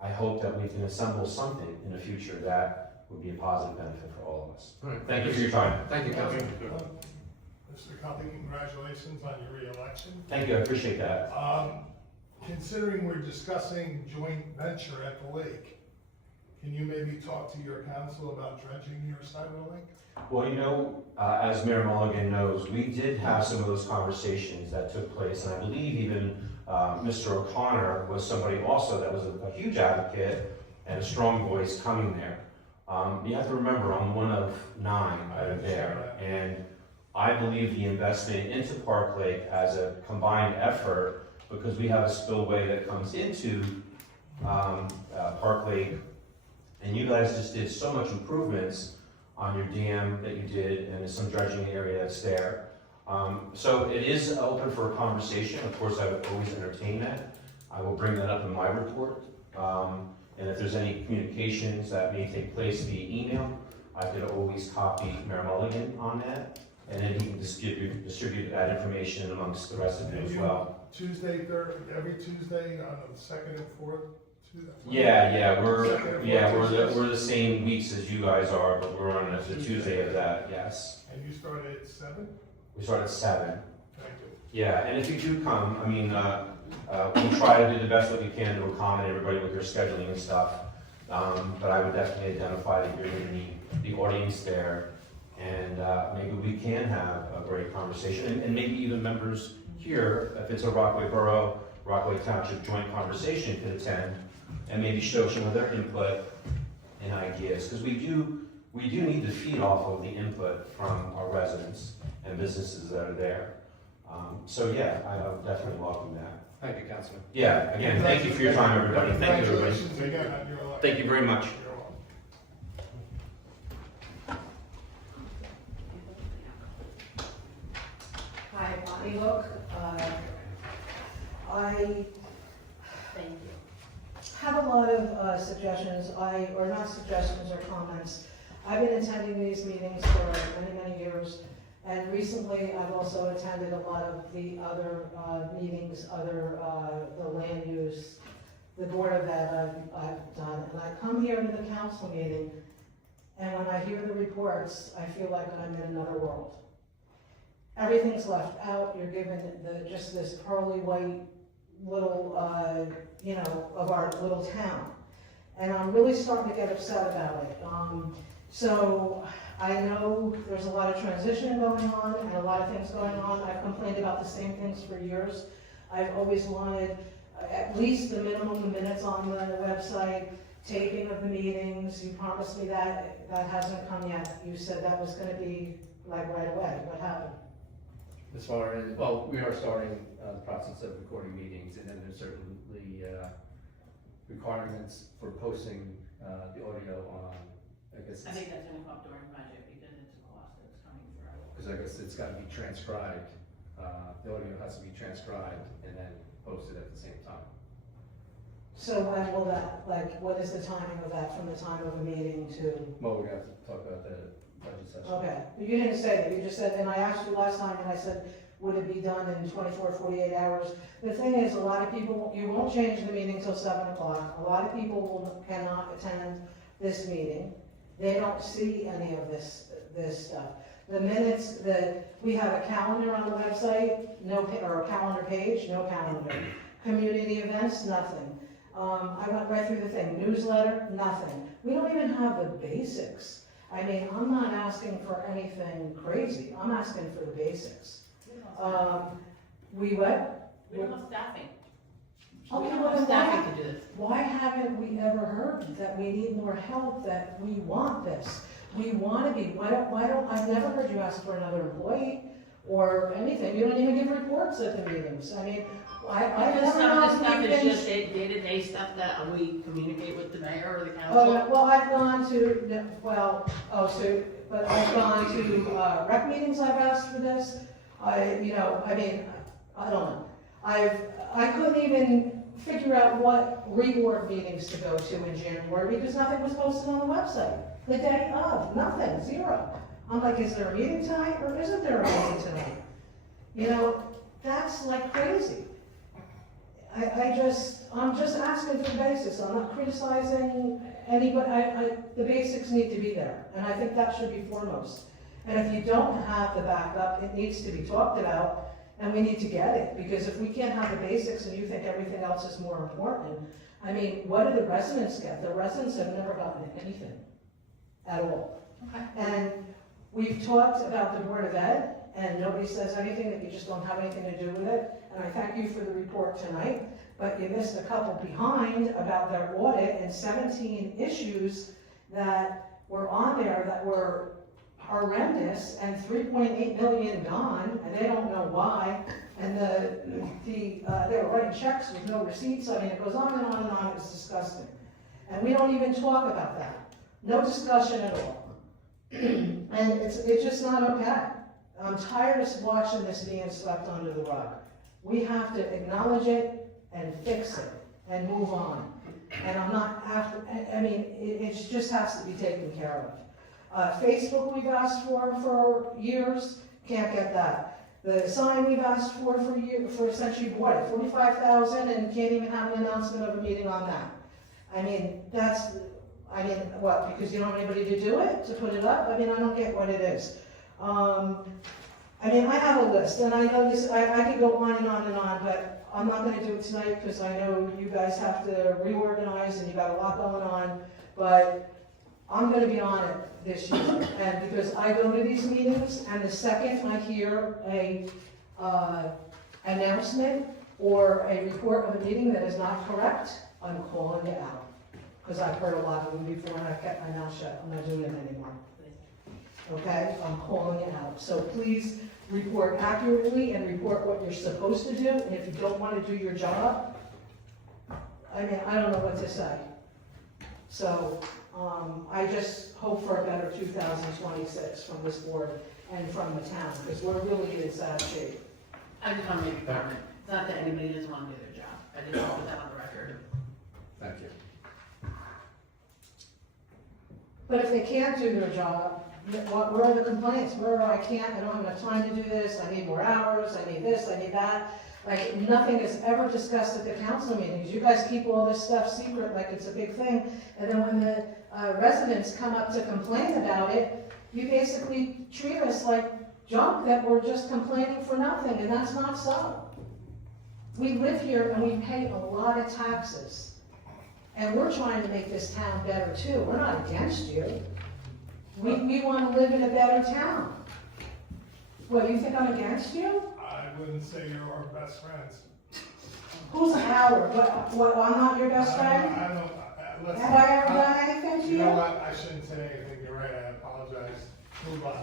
I hope that we can assemble something in the future that would be a positive benefit for all of us. All right. Thank you for your time. Thank you, Councilman. Mr. Cully, congratulations on your reelection. Thank you, I appreciate that. Considering we're discussing joint venture at the lake, can you maybe talk to your council about dredging your side of the lake? Well, you know, as Mayor Mulligan knows, we did have some of those conversations that took place, and I believe even Mr. O'Connor was somebody also that was a huge advocate and a strong voice coming there. You have to remember, I'm one of 9 that are there, and I believe the investment into Park Lake as a combined effort, because we have a spillway that comes into Park Lake, and you guys just did so much improvements on your dam that you did, and there's some dredging area that's there. So it is open for a conversation. Of course, I would always entertain that. I will bring that up in my report. And if there's any communications that may take place via email, I could always copy Mayor Mulligan on that, and then he can distribute that information amongst the rest of you as well. Every Tuesday on the 2nd and 4th? Yeah, we're the same weeks as you guys are, but we're on the Tuesday of that, yes. And you start at 7? We start at 7. Thank you. Yeah, and if you do come, I mean, we try to do the best that we can to accommodate everybody with their scheduling and stuff. But I would definitely identify that you're going to need the audience there, and maybe we can have a great conversation, and maybe even members here, if it's a Rockaway Borough, Rockaway Township joint conversation, could attend and maybe show some of their input and ideas, because we do need to feed off of the input from our residents and businesses that are there. So yeah, I would definitely welcome that. Thank you, Councilman. Yeah, again, thank you for your time, everybody. Thank you, everybody. Congratulations again on your election. Thank you very much. You're welcome. Hi, Bonnie Hook. I have a lot of suggestions, or not suggestions or comments. I've been attending these meetings for many, many years, and recently I've also attended a lot of the other meetings, the land use, the board of that I've done. And I come here to the council meeting, and when I hear the reports, I feel like I'm in another world. Everything's left out. You're given just this pearly white little, of our little town. and I'm really starting to get upset about it. So I know there's a lot of transition going on and a lot of things going on. I've complained about the same things for years. I've always wanted at least the minimum minutes on the website, taping of the meetings. You promised me that. That hasn't come yet. You said that was gonna be like right away. What happened? As far as, well, we are starting the process of recording meetings, and then there's certainly requirements for posting the audio on, I guess, I think that's gonna come up during budget because it's a cost that's coming through. because I guess it's got to be transcribed. The audio has to be transcribed and then posted at the same time. So when will that, like, what is the timing of that from the time of a meeting to? Well, we have to talk about the budget session. Okay, you didn't say that, you just said, and I asked you last time, and I said, would it be done in 24, 48 hours? The thing is, a lot of people, you won't change the meeting till 7 o'clock. A lot of people cannot attend this meeting. They don't see any of this stuff. The minutes, we have a calendar on the website, or a calendar page, no calendar. Community events, nothing. I went right through the thing. Newsletter, nothing. We don't even have the basics. I mean, I'm not asking for anything crazy. I'm asking for the basics. We what? We don't have staffing. Okay, We don't well, have staffing to do this. why haven't we ever heard that we need more help, that we want this? We want to be, I've never heard you ask for another employee or anything. You don't even give reports at the meetings. I mean, I This never know stuff if we is can. just day-to-day stuff that we communicate with the mayor or the council. Well, I've gone to, but I've gone to, rec meetings, I've asked for this. I don't know. I couldn't even figure out what reorg meetings to go to in January because nothing was posted on the website. The day of, nothing, zero. I'm like, is there a meeting tonight or isn't there a meeting tonight? You know, that's like crazy. I'm just asking for the basics. I'm not criticizing anybody. The basics need to be there, and I think that should be foremost. And if you don't have the backup, it needs to be talked about, and we need to get it, because if we can't have the basics and you think everything else is more important, I mean, what do the residents get? The residents have never gotten anything at all. Okay. And we've talked about the Board of Ed, and nobody says anything, that you just don't have anything to do with it. And I thank you for the report tonight, but you missed a couple behind about their audit and 17 issues that were on there that were horrendous, and 3.8 million gone, and they don't know why. And they were writing checks with no receipts. I mean, it goes on and on and on. It's disgusting. And we don't even talk about that. No discussion at all. And it's just not okay. I'm tired of watching this being swept under the rug. We have to acknowledge it and fix it and move on. And I'm not after, I mean, it just has to be taken care of. Facebook we've asked for years, can't get that. The sign we've asked for since you bought it, $45,000, and can't even have an announcement of a meeting on that. I mean, what, because you don't have anybody to do it, to put it up? I mean, I don't get what it is. I mean, I have a list, and I know this, I could go on and on and on, but I'm not gonna do it tonight, because I know you guys have to reorganize, and you got a lot going on, but I'm gonna be on it this year, and because I go to these meetings, and the second I hear a announcement or a report of a meeting that is not correct, I'm calling it out. Because I've heard a lot of them before, and I've kept my mouth shut. I'm not doing it anymore. Okay, I'm calling it out. So please report accurately and report what you're supposed to do, and if you don't want to do your job, I mean, I don't know what to say. So, I just hope for a better 2026 from this board and from the town, because we're really in sad shape. I just want to make a comment. It's not that anybody doesn't want to do their job. I just want to put that on the record. Thank you. But if they can't do their job, where are the complaints? Where are, I don't have enough time to do this, I need more hours, I need this, I need that. Like, nothing is ever discussed at the council meetings. You guys keep all this stuff secret like it's a big thing. And then when the residents come up to complain about it, you basically treat us like junk, that we're just complaining for nothing, and that's not so. We live here and we pay a lot of taxes. And we're trying to make this town better too. We're not against you. We want to live in a better town. What, you think I'm against you? I wouldn't say you're our best friends. Who's Howard? What, I'm not your best friend? I don't, listen. Have I ever done anything to you? You know what, I shouldn't say anything, you're right, I apologize. Move on.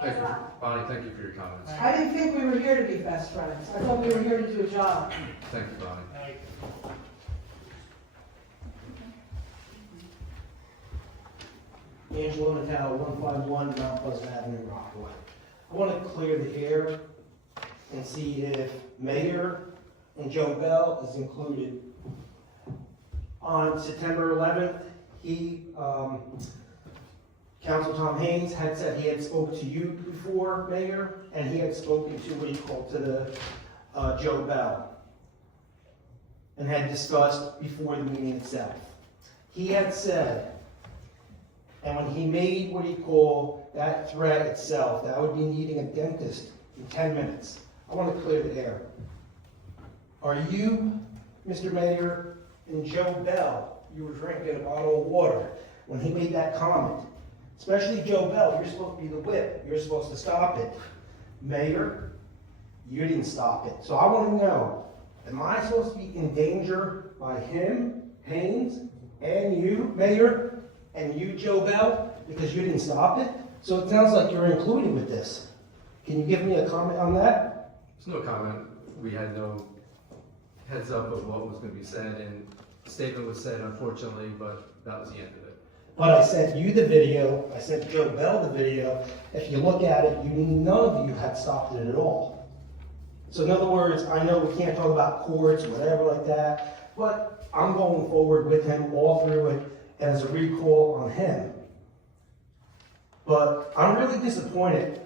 Thank you, Bonnie, thank you for your comments. I didn't think we were here to be best friends. I thought we were here to do a job. Thank you, Bonnie. Thank you. Angelo Natale, 151 Mount Pleasant Avenue, Rockaway. I want to clear the air and see if Mayor and Joe Bell is included. On September 11th, Council Tom Haines had said he had spoke to you before, Mayor, and he had spoken to what he called to the Joe Bell, and had discussed before the meeting itself. He had said, and when he made what he called that threat itself, that I would be needing a dentist in 10 minutes. I want to clear the air. Are you, Mr. Mayor, and Joe Bell, you were drinking a bottle of water when he made that comment? Especially Joe Bell, you're supposed to be the whip. You're supposed to stop it. Mayor, you didn't stop it. So I want to know, am I supposed to be in danger by him, Haines, and you, Mayor, and you, Joe Bell, because you didn't stop it? So it sounds like you're included with this. Can you give me a comment on that? There's no comment. We had no heads up of what was going to be said, and the statement was said, unfortunately, but that was the end of it. But I sent you the video, I sent Joe Bell the video. If you look at it, none of you had stopped it at all. So in other words, I know we can't talk about courts or whatever like that, but I'm going forward with him all through it as a recall on him. But I'm really disappointed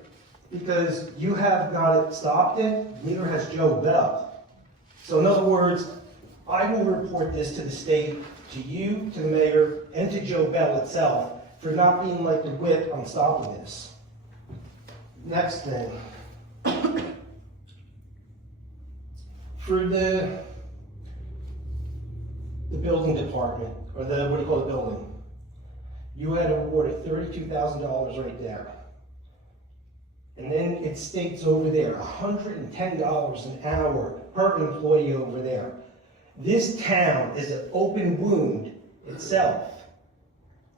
because you have not stopped it, neither has Joe Bell. So in other words, I will report this to the state, to you, to the mayor, and to Joe Bell itself for not being like the whip on stopping this. Next thing. For the building department, or what do you call the building? You had awarded $32,000 right there. And then it states over there, $110 an hour per employee over there. This town is an open wound itself.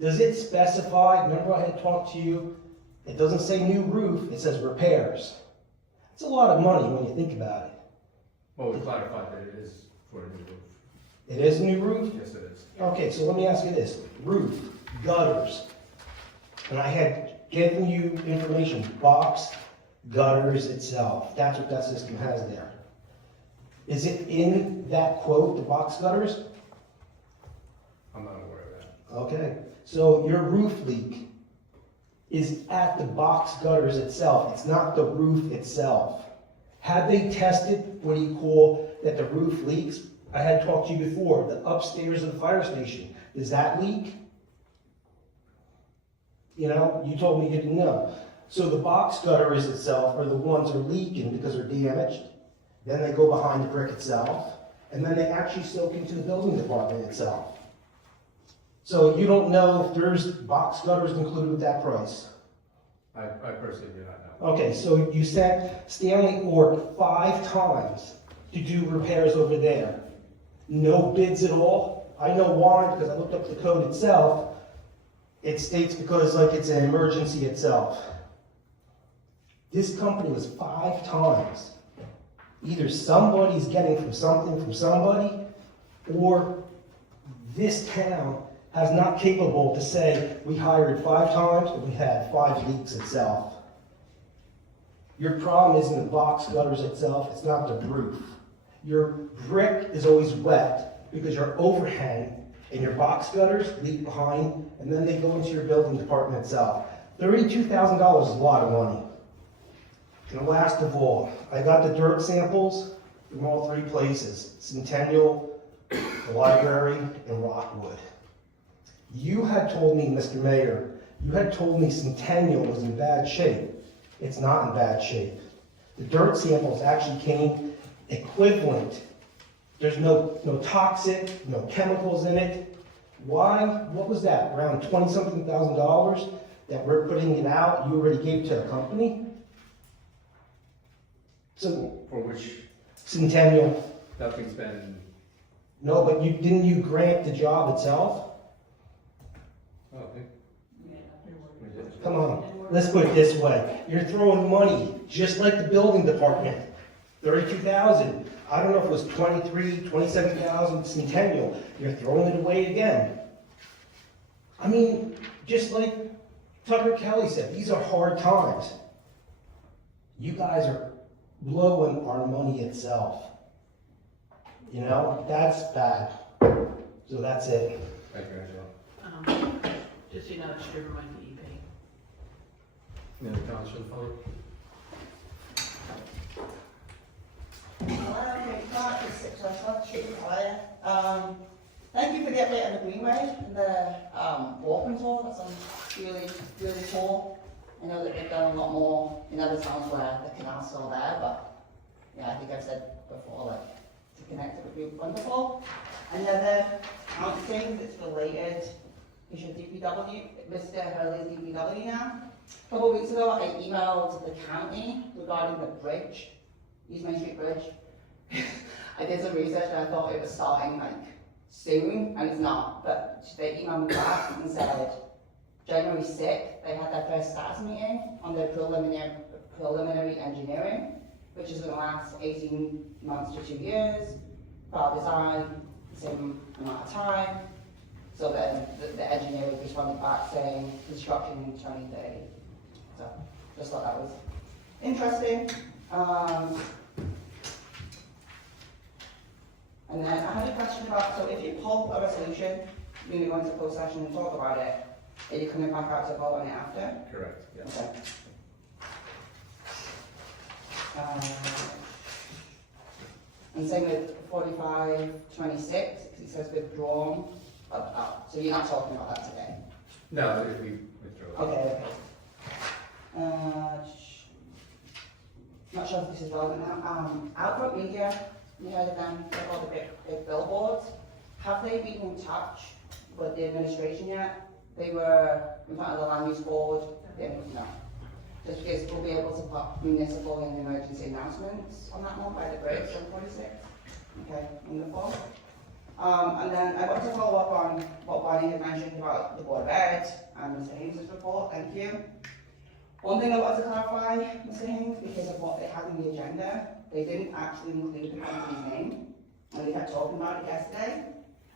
Does it specify, remember I had talked to you, it doesn't say new roof, it says repairs. It's a lot of money when you think about it. Well, we clarified that it is for a new roof. It is a new roof? Yes, it is. Okay, so let me ask you this, roof, gutters, and I had given you information, box, gutters itself, that's what that system has there. Is it in that quote, the box gutters? I'm not aware of that. Okay, so your roof leak is at the box gutters itself, it's not the roof itself. Have they tested what do you call that the roof leaks? I had talked to you before, the upstairs of the fire station, does that leak? You know, you told me you didn't know. So the box gutters itself are the ones that are leaking because they're damaged. Then they go behind the brick itself, and then they actually soak into the building department itself. So you don't know if there's box gutters included with that price? I personally do not know. Okay, so you sent Stanley Ork 5 times to do repairs over there. No bids at all? I know why, because I looked up the code itself. It states because like it's an emergency itself. This company was 5 times. Either somebody's getting from something from somebody, or this town is not capable to say, we hired 5 times and we had 5 leaks itself. Your problem isn't the box gutters itself, it's not the roof. Your brick is always wet because your overhang and your box gutters leak behind, and then they go into your building department itself. $32,000 is a lot of money. And last of all, I got the dirt samples from all 3 places, Centennial, the library, and Rockwood. You had told me, Mr. Mayor, you had told me Centennial was in bad shape. It's not in bad shape. The dirt samples actually came equivalent There's no toxic, no chemicals in it. Why? What was that? Around $20-something thousand that we're putting it out, you already gave to the company? So, For which Centennial. nothing's been, No, but didn't you grant the job itself? okay. Come on, let's put it this way. You're throwing money, just like the building department. 32,000. I don't know if it was 27,000 Centennial. You're throwing it away again. I mean, just like Tucker Kelly said, these are hard times. You guys are blowing our money itself. You know, that's bad. So that's it. Thank you, Angela. Just so you know, it's driven by DEP. Any other comments from the public? Thank you for the update on the Greenway and the walking tour. That's really, really cool. I know that they've done a lot more in other towns where the canal's still there, but yeah, I think I've said before, like, to connect it would be wonderful. Another thing that's related is your DPW, Mr. Harley's DPW now. A couple of weeks ago, I emailed the county regarding the bridge, East Main Street Bridge. I did some research and I thought it was starting like soon, and it's not. But they emailed me back and said January 6th, they had their first status meeting on the preliminary engineering, which is going to last 18 months to 2 years. File design, same amount of time. So then the engineer responded back saying construction in 2030. So just thought that was interesting. And then I had a question about, so if you pull a resolution, you're going to go into closed session and talk about it, are you coming back out to vote on it after? Correct, yes. Okay. And same with 4526, because it says withdrawn. So you're not talking about that today? No, if we withdraw. Okay. Not sure if this is relevant now. Output Media, you heard of them, they've got the big billboards. Have they been in touch with the administration yet? They were in front of the land use board, no. Just because we'll be able to put municipal and emergency announcements on that one by the bridge on 46. Okay, wonderful. And then I want to follow up on what Bonnie had mentioned about the Board of Ed and Mr. Haines' report, thank you. One thing I want to clarify, Mr. Haines, because of what they had in the agenda, they didn't actually include the company's name, and we kept talking about it yesterday.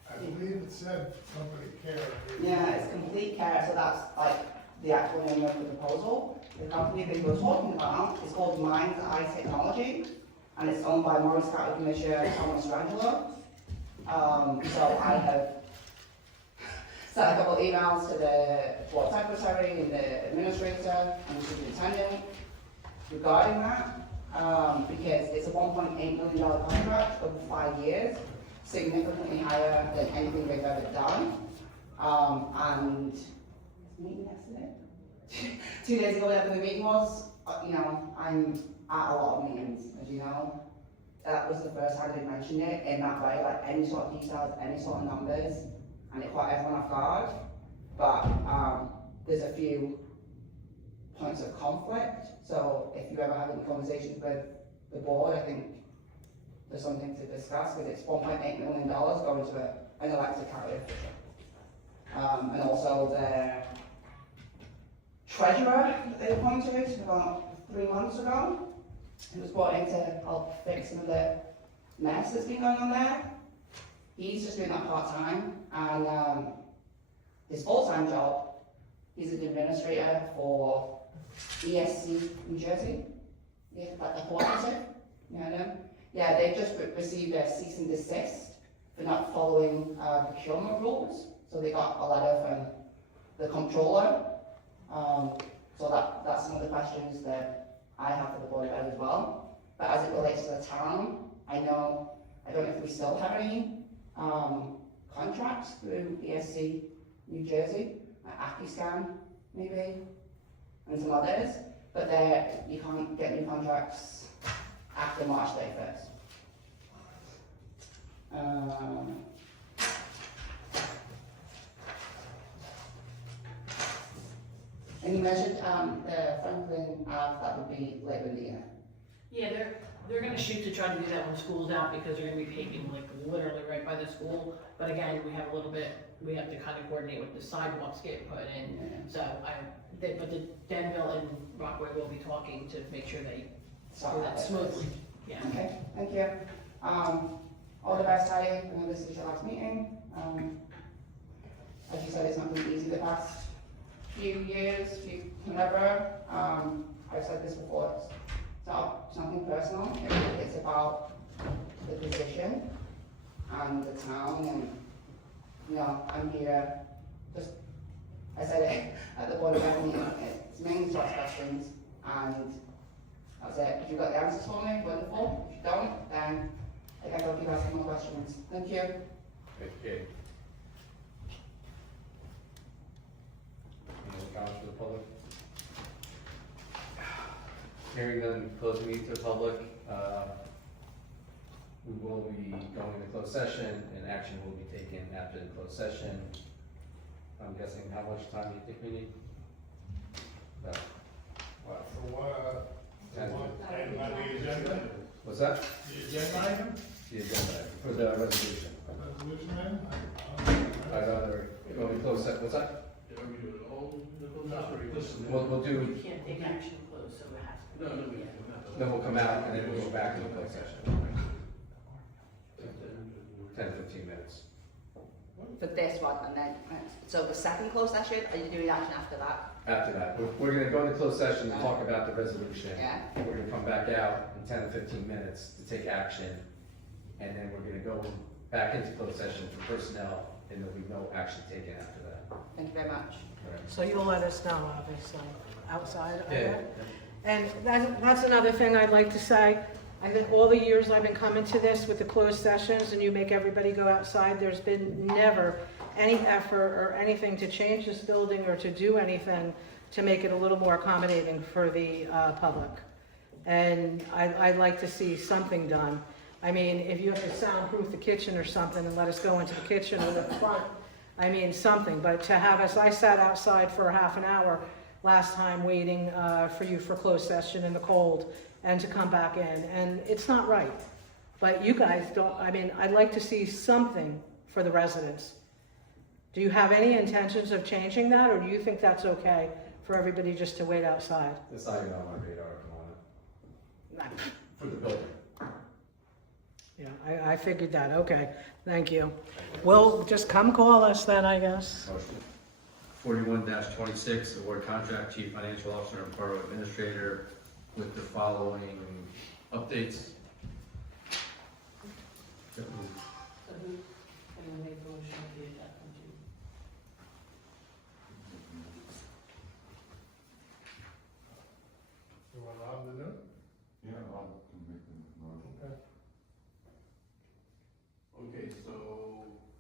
I believe it said company care. Yeah, it's Complete Care, so that's like the actual name of the proposal. The company that we're talking about is called Mind's Eye Technology, and it's owned by Morris County Commissioner Thomas Strangelo. So I have sent a couple of emails to the board secretary and the administrator and the superintendent regarding that, because it's a $1.8 million contract over 5 years, significantly higher than anything they've ever done. And meeting yesterday? 2 days ago, whatever the meeting was, you know, I'm at a lot of meetings, as you know. That was the first time they mentioned it in that way, like any sort of details, any sort of numbers, and it caught everyone off guard. But there's a few points of conflict, so if you ever have any conversations with the board, I think there's something to discuss, because it's $1.8 million going to an elected county official. And also the treasurer that they appointed about 3 months ago, who was brought in to help fix some of the mess that's been going on there. He's just doing that part-time, and his full-time job, he's an administrator for ESC New Jersey, yeah, like the cooperative, you know them? Yeah, they've just received a cease and desist for not following procurement rules, so they got a letter from the comptroller. So that's some of the questions that I have for the Board of Ed as well. But as it relates to the town, I don't know if we still have any contracts through ESC New Jersey, like AccuScan maybe, and some others, but you can't get new contracts after March 31st. And you mentioned, the Franklin Ave, that would be later in the year. Yeah, they're gonna shoot to try to do that when school's out, because they're gonna be paving like literally right by the school. But again, we have a little bit, we have to kind of coordinate with the sidewalks getting put in. So but the Denville and Rockaway will be talking to make sure they do that smoothly. Yeah. Okay, thank you. All the best, Heidi. I know this is your last meeting. As you said, it's not been easy the past few years, whatever. I've said this before, it's nothing personal. It's about the position and the town, and, you know, I'm here, just, I said it at the board of ed meeting, it's mainly to ask questions, and that's it. If you've got the answers for me, wonderful. If you don't, then I guess I'll keep asking more questions. Thank you. Okay. Any other comments from the public? Hearing none, close the meeting to the public. We will be going into closed session, and action will be taken after the closed session. I'm guessing, how much time do you think we need? About, what? For what, 10? item on the agenda? What's that? The agenda item? The agenda, for the resolution. Resolution item? I'd rather go in closed session, what's that? We'll do, We can't take action close, so it has to be. then we'll come out, and then we'll go back to the closed session. 10, 15 minutes. For this one, and then, so the second closed session, are you doing action after that? After that, we're gonna go into closed session to talk about the resolution. Yeah. We're gonna come back out in 10 to 15 minutes to take action, and then we're gonna go back into closed session for personnel, and there'll be no action taken after that. Thank you very much. So you'll let us know, obviously, outside of Yeah. it. And that's another thing I'd like to say. I think all the years I've been coming to this with the closed sessions and you make everybody go outside, there's been never any effort or anything to change this building or to do anything to make it a little more accommodating for the public. And I'd like to see something done. I mean, if you have to soundproof the kitchen or something and let us go into the kitchen or the front, I mean, something. But to have us, I sat outside for half an hour last time waiting for you for closed session in the cold and to come back in, and it's not right. But you guys don't, I mean, I'd like to see something for the residents. Do you have any intentions of changing that, or do you think that's okay for everybody just to wait outside? That's not even on my radar at the moment. For the building. Yeah, I figured that, okay, thank you. Well, just come call us then, I guess. Motion. 41-26, award contract chief financial officer and borough administrator with the following updates. So who's gonna make the motion to the adjustment to? You want Rob to do it? Yeah, Rob can make the motion. Okay, so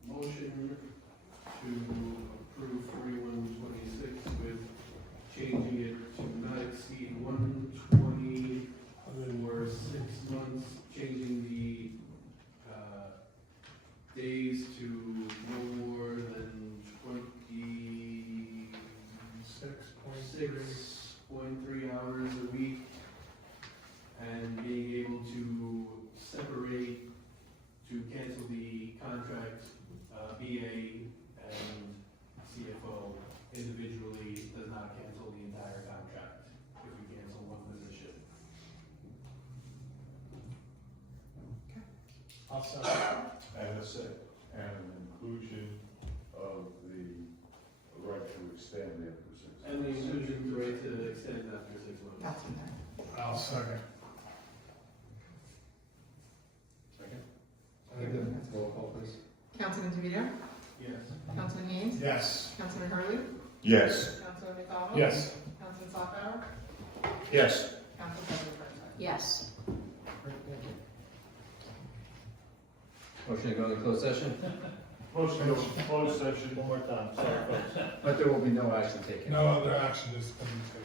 motion to approve 4126 with changing it to not exceed 120 for 6 months, changing the days to no more than 26.3 hours a week, and being able to separate, to cancel the contract, BA and CFO individually does not cancel the entire contract if we cancel one position. I'll second. And a sec, and an inclusion of the right to extend after 6 months. And the inclusion the right to extend after 6 months. That's in there. I'll second. Second. Roll call, please. Councilman DeVito? Yes. Councilman Haines? Yes. Councilman Harley? Yes. Councilman McDonald? Yes. Councilman Sockbower? Yes. Council President Preston? Yes. Motion to go into closed session, Motion to close session. One more time, sorry folks. but there will be no action taken. No other action is coming to.